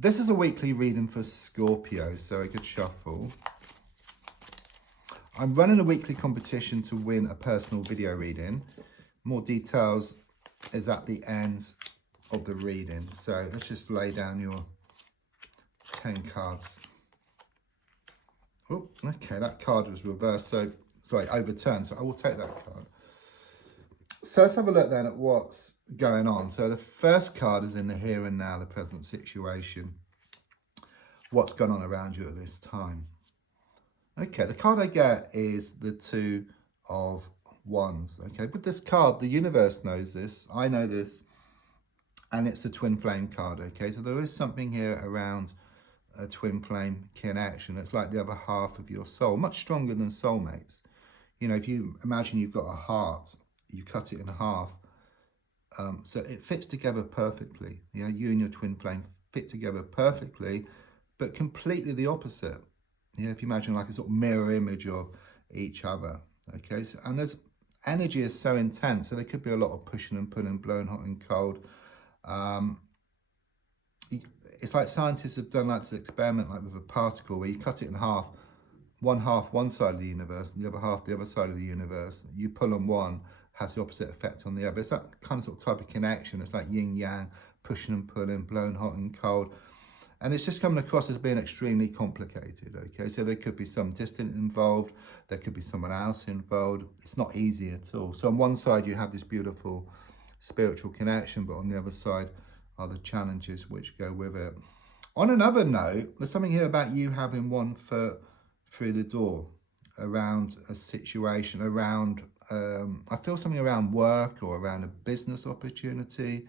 This is a weekly reading for Scorpio, so a good shuffle. I'm running a weekly competition to win a personal video reading. More details is at the end of the reading. So let's just lay down your 10 cards. Oh, okay, that card was reversed, so, sorry, overturned, so I will take that card. So let's have a look then at what's going on. So the first card is in the here and now, the present situation. What's going on around you at this time? Okay, the card I get is the Two of Wands. Okay, with this card, the universe knows this, I know this, and it's a twin flame card. Okay, so there is something here around a twin flame connection. It's like the other half of your soul, much stronger than soulmates. You know, if you imagine you've got a heart, you cut it in half, so it fits together perfectly. Yeah, you and your twin flame fit together perfectly, but completely the opposite. Yeah, if you imagine like a sort of mirror image of each other. Okay, so, and there's energy is so intense, so there could be a lot of pushing and pulling, blowing hot and cold. It's like scientists have done like this experiment, like with a particle, where you cut it in half one side of the universe, and the other half the other side of the universe. You pull on one, has the opposite effect on the other. It's that kind of sort of type of connection. It's like yin yang, pushing and pulling, blowing hot and cold. And it's just coming across as being extremely complicated, okay? So there could be some distant involved, there could be someone else involved. It's not easy at all. So on one side you have this beautiful spiritual connection, but on the other side are the challenges which go with it. On another note, there's something here about you having one foot through the door around a situation, around, I feel something around work or around a business opportunity.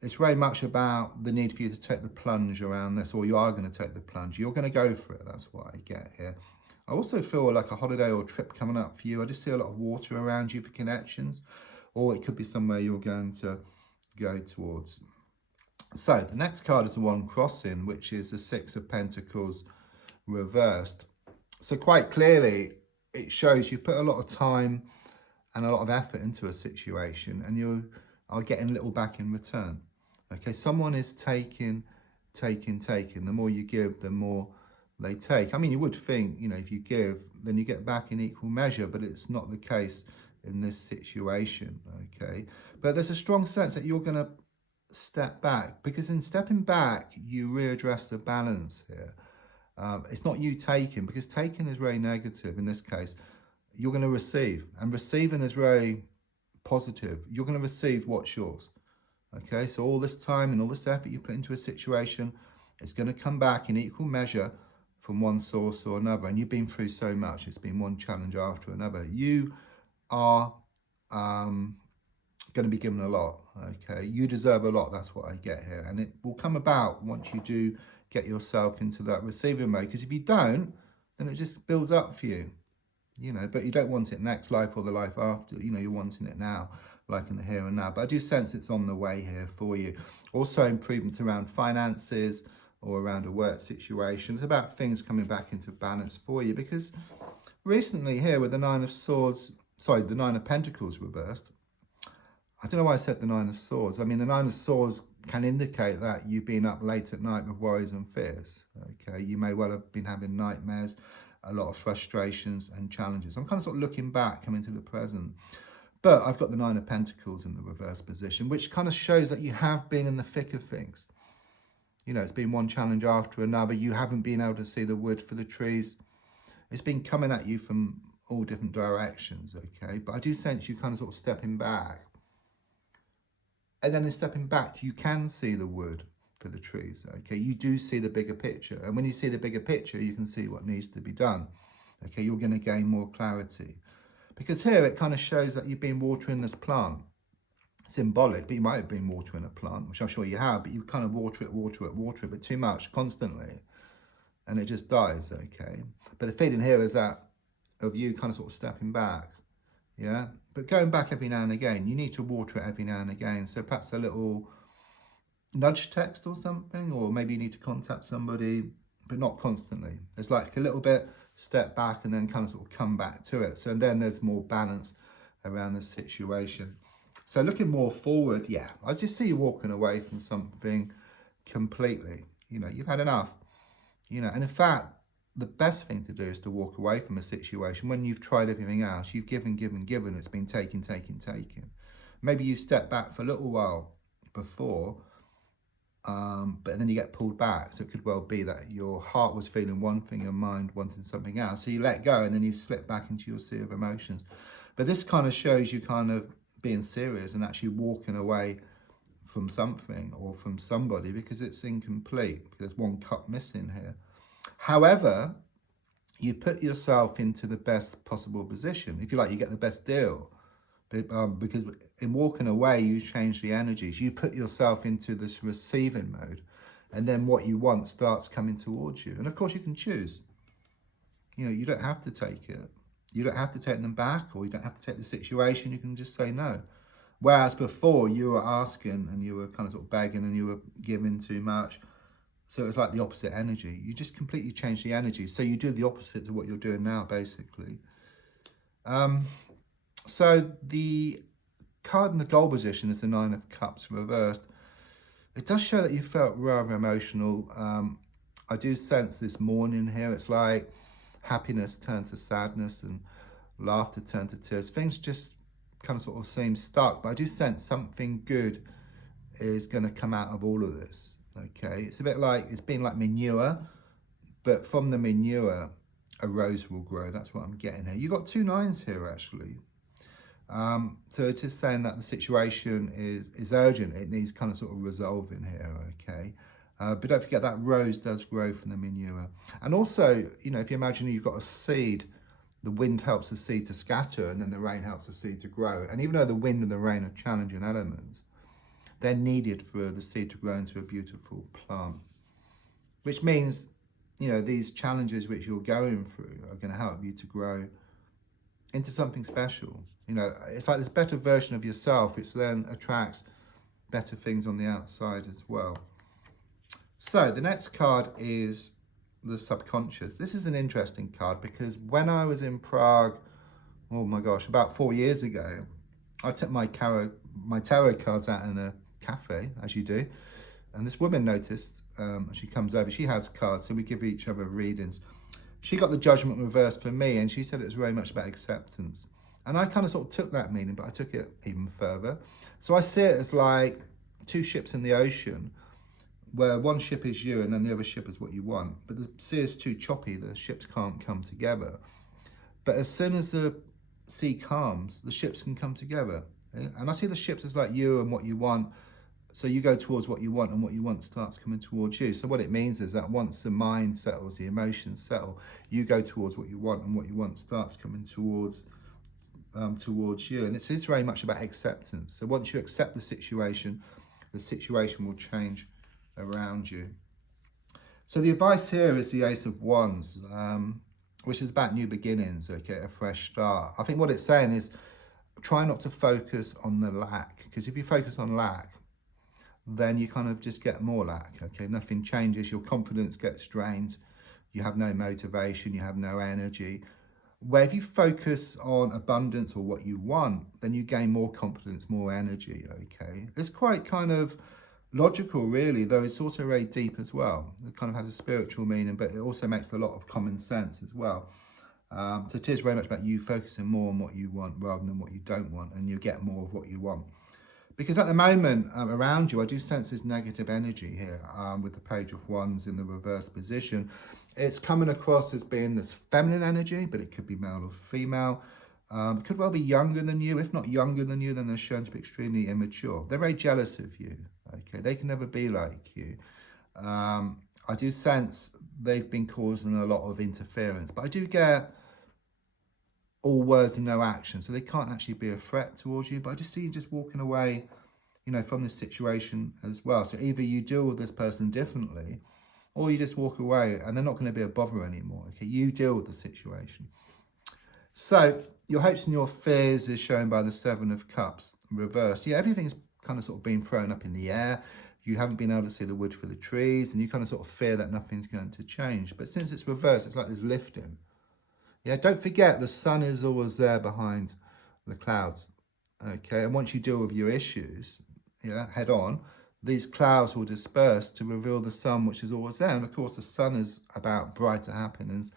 It's very much about the need for you to take the plunge around this, or you are going to take the plunge. You're going to go for it. That's what I get here. I also feel like a holiday or trip coming up for you. I just see a lot of water around you for connections, or it could be somewhere you're going to go towards. So the next card is the one crossing, which is the Six of Pentacles reversed. So quite clearly, it shows you put a lot of time and a lot of effort into a situation, and you are getting little back in return. Okay, someone is taking. The more you give, the more they take. I mean, you would think, you know, if you give, then you get back in equal measure, but it's not the case in this situation, okay? But there's a strong sense that you're going to step back, because in stepping back, you readdress the balance here. It's not you taking, because taking is very negative in this case. You're going to receive, and receiving is very positive. You're going to receive what's yours. Okay, so all this time and all this effort you put into a situation, it's going to come back in equal measure from one source or another. And you've been through so much. It's been one challenge after another. You are going to be given a lot. Okay, you deserve a lot. That's what I get here. And it will come about once you do get yourself into that receiving mode. Because if you don't, then it just builds up for you. You know, but you don't want it next life or the life after. You know, you're wanting it now, like in the here and now. But I do sense it's on the way here for you. Also improvements around finances or around a work situation. It's about things coming back into balance for you, because recently here with the Nine of Swords, sorry, the Nine of Pentacles reversed. I don't know why I said the Nine of Swords. I mean, the Nine of Swords can indicate that you've been up late at night with worries and fears. Okay, you may well have been having nightmares, a lot of frustrations and challenges. I'm kind of sort of looking back, coming to the present. But I've got the Nine of Pentacles in the reverse position, which kind of shows that you have been in the thick of things. You know, it's been one challenge after another. You haven't been able to see the wood for the trees. It's been coming at you from all different directions, okay? But I do sense you kind of sort of stepping back. And then in stepping back, you can see the wood for the trees, okay? You do see the bigger picture. And when you see the bigger picture, you can see what needs to be done, okay? You're going to gain more clarity. Because here it kind of shows that you've been watering this plant. Symbolic, but you might have been watering a plant, which I'm sure you have, but you kind of water it, but too much, constantly. And it just dies, okay? But the feeling here is that of you kind of sort of stepping back, yeah? But going back every now and again, you need to water it every now and again. So perhaps a little nudge text or something, or maybe you need to contact somebody, but not constantly. There's like a little bit, step back, and then kind of sort of come back to it. So then there's more balance around the situation. So looking more forward, yeah, I just see you walking away from something completely. You know, you've had enough. You know, and in fact, the best thing to do is to walk away from a situation when you've tried everything else. You've given, given, given. It's been taken, taken, taken. Maybe you step back for a little while before, but then you get pulled back. So it could well be that your heart was feeling one thing, your mind wanting something else. So you let go and then you slip back into your sea of emotions. But this kind of shows you kind of being serious and actually walking away from something or from somebody because it's incomplete. There's one cup missing here. However, you put yourself into the best possible position. If you like, you get the best deal. Because in walking away, you change the energies. You put yourself into this receiving mode. And then what you want starts coming towards you. And of course, you can choose. You know, you don't have to take it. You don't have to take them back, or you don't have to take the situation. You can just say no. Whereas before, you were asking and you were kind of sort of begging and you were giving too much. So it was like the opposite energy. You just completely change the energy. So you do the opposite to what you're doing now, basically. So the card in the goal position is the Nine of Cups reversed. It does show that you felt rather emotional. I do sense this mourning here. It's like happiness turned to sadness and laughter turned to tears. Things just kind of sort of seem stuck, but I do sense something good is going to come out of all of this. Okay, it's a bit like, it's been like manure, but from the manure, a rose will grow. That's what I'm getting here. You've got 2 nines here, actually. So it's just saying that the situation is urgent. It needs kind of sort of resolving here, okay? But don't forget that rose does grow from the manure. And also, you know, if you imagine you've got a seed, the wind helps the seed to scatter and then the rain helps the seed to grow. And even though the wind and the rain are challenging elements, they're needed for the seed to grow into a beautiful plant. Which means, you know, these challenges which you're going through are going to help you to grow into something special. You know, it's like this better version of yourself, which then attracts better things on the outside as well. So the next card is the subconscious. This is an interesting card because when I was in Prague, oh my gosh, about 4 years ago, I took my tarot cards out in a cafe, as you do, and this woman noticed, she comes over, she has cards, so we give each other readings. She got the Judgment reversed for me, and she said it was very much about acceptance. And I kind of sort of took that meaning, but I took it even further. So I see it as like 2 ships in the ocean, where one ship is you and then the other ship is what you want. But the sea is too choppy, the ships can't come together. But as soon as the sea calms, the ships can come together. And I see the ships as like you and what you want. So you go towards what you want and what you want starts coming towards you. So what it means is that once the mind settles, the emotions settle, you go towards what you want and what you want starts coming towards you. And it's very much about acceptance. So once you accept the situation will change around you. So the advice here is the Ace of Wands, which is about new beginnings, okay, a fresh start. I think what it's saying is try not to focus on the lack, because if you focus on lack, then you kind of just get more lack, okay? Nothing changes, your confidence gets drained, you have no motivation, you have no energy. Where if you focus on abundance or what you want, then you gain more confidence, more energy, okay? It's quite kind of logical, really, though it's also very deep as well. It kind of has a spiritual meaning, but it also makes a lot of common sense as well. So it is very much about you focusing more on what you want rather than what you don't want, and you get more of what you want. Because at the moment, around you, I do sense this negative energy here with the Page of Wands in the reverse position. It's coming across as being this feminine energy, but it could be male or female. It could well be younger than you. If not younger than you, then they're shown to be extremely immature. They're very jealous of you, okay? They can never be like you. I do sense they've been causing a lot of interference, but I do get all words and no action, so they can't actually be a threat towards you. But I just see you just walking away, you know, from this situation as well. So either you deal with this person differently, or you just walk away and they're not going to be a bother anymore. Okay, you deal with the situation. So your hopes and your fears is shown by the Seven of Cups reversed. Yeah, everything's kind of sort of been thrown up in the air. You haven't been able to see the wood for the trees, and you kind of sort of fear that nothing's going to change. But since it's reversed, it's like there's lifting. Yeah, don't forget the sun is always there behind the clouds. Okay, and once you deal with your issues, yeah, head on, these clouds will disperse to reveal the sun, which is always there. And of course, the sun is about brighter happiness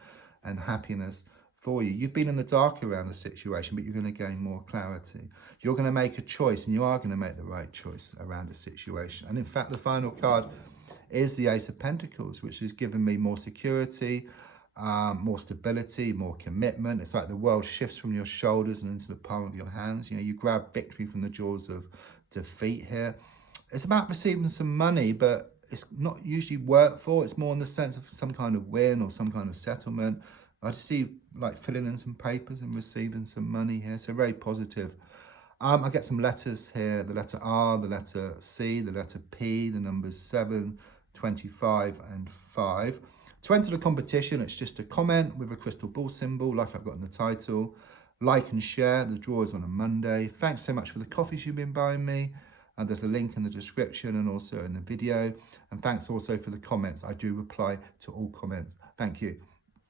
and happiness for you. You've been in the dark around the situation, but you're going to gain more clarity. You're going to make a choice, and you are going to make the right choice around a situation. And in fact, the final card is the Ace of Pentacles, which has given me more security, more stability, more commitment. It's like the world shifts from your shoulders and into the palm of your hands. You know, you grab victory from the jaws of defeat here. It's about receiving some money, but it's not usually worked for. It's more in the sense of some kind of win or some kind of settlement. I just see like filling in some papers and receiving some money here. So very positive. I get some letters here, the letter R, the letter C, the letter P, the numbers 7, 25 and 5. To enter the competition, it's just a comment with a crystal ball symbol like I've got in the title. Like and share. The draw is on a Monday. Thanks so much for the coffees you've been buying me. And there's a link in the description and also in the video. And thanks also for the comments. I do reply to all comments. Thank you.